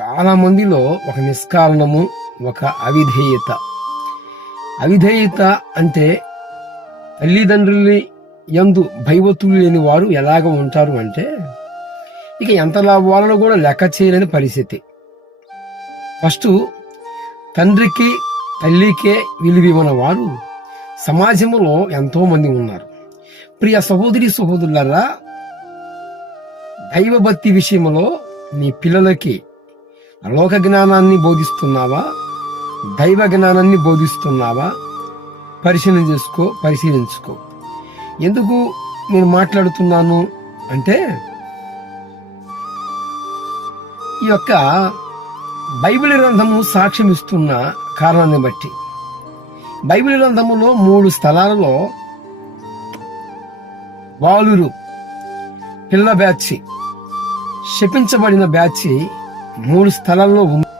చాలా మందిలో ఒక నిష్కారణము ఒక అవిధేయత. అవిధేయత అంటే తల్లిదండ్రుల్ని ఎందు భయవతులు లేని వారు ఎలాగ ఉంటారు అంటే ఇక ఎంత లాభాలను కూడా లెక్క చేయలేని పరిస్థితి. ఫస్ట్ తండ్రికి తల్లికే విలువివ్వని వారు సమాజంలో ఎంతో మంది ఉన్నారు. ప్రియ సహోదరి సహోదరులరా దైవభక్తి విషయంలో నీ పిల్లలకి లోక జ్ఞానాన్ని బోధిస్తున్నావా? దైవ జ్ఞానాన్ని బోధిస్తున్నావా? పరిశీలన చేసుకో పరిశీలించుకో. ఎందుకు నేను మాట్లాడుతున్నాను అంటే ఈ యొక్క బైబిల్ గ్రంథము సాక్ష్యం ఇస్తున్న కారణాన్ని బట్టి. బైబిల్ గ్రంథములో మూడు స్థలాలలో బాలురు పిల్ల బ్యాచి శపించబడిన బ్యాచి మూడు స్థలాల్లో